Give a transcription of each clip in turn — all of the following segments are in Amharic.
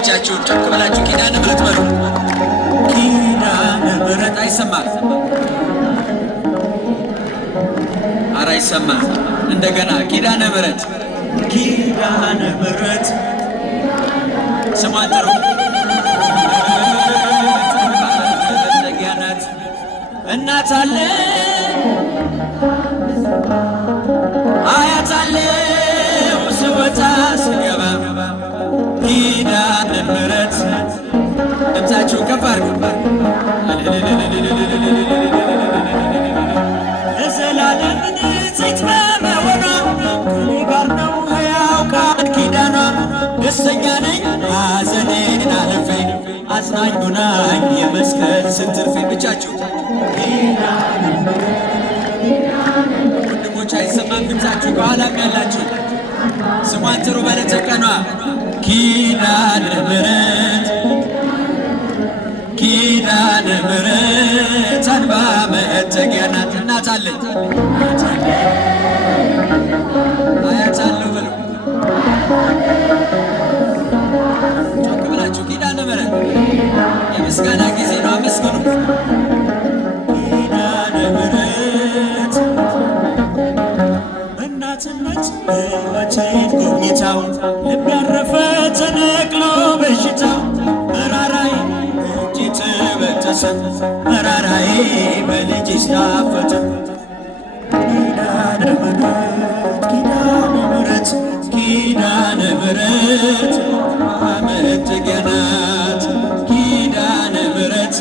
ብቻችሁን ጮክ ብላችሁ ኪዳነ ምሕረት በሉ። ኪዳነ ምሕረት አይሰማም። ኧረ አይሰማም። እንደገና ኪዳነ ምሕረት ኪዳነ ምሕረት ስሟን ጥሩ ናት እናት አለ አያት አለው ስወጣ ስገባ ኪዳነ ምሕረት ድምፃችሁን ከፍ አድርጉ። ለዘላለም ንጽሕት በመሆኗ ከእኔ ጋር ነው ሕያው ቃል ኪዳኗ። ደስተኛ ነኝ ሐዘኔን አልፌ አጽናኝ ሆናኝ የመስቀል ስር ትርፌ። ብቻችሁ ወንድሞች አይሰማም ድምፃችሁ? ከኋላም ያላችሁ ስሟን ጥሩ ባለጸቀኗ ኪዳነ ምሕረት ኪዳነ ምሕረት አንባ መጠጊያ ናት። እናት አለች አያት አለው በሉ ጮክ ብላችሁ ኪዳነ ምሕረት የምስጋና ጊዜ ነው። አመስግኑ። ኪዳነ ምሕረት እናትነት ሕይወቴን ጎብኝታው ልብ ያረፈ ተነቅሎ በሽታው መራራይ እጅ ተበጠሰ መራራይ በልጅሽ ታፈተ። ኪዳነ ምሕረት ኪዳነ ምሕረት ኪዳነ ምሕረት መጠጊያ ናት። ኪዳነ ምሕረት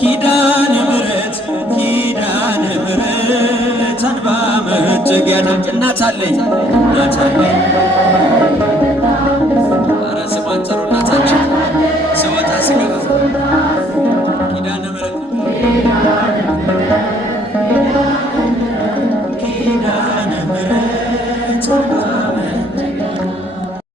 ኪዳነ ምሕረት ኪዳነ ምሕረት አንባ መጠጊያ ናት። እናት አለኝ እናት አለኝ። ኧረ ስሟን ጥሩ እናታችን ስወጣ ስገባ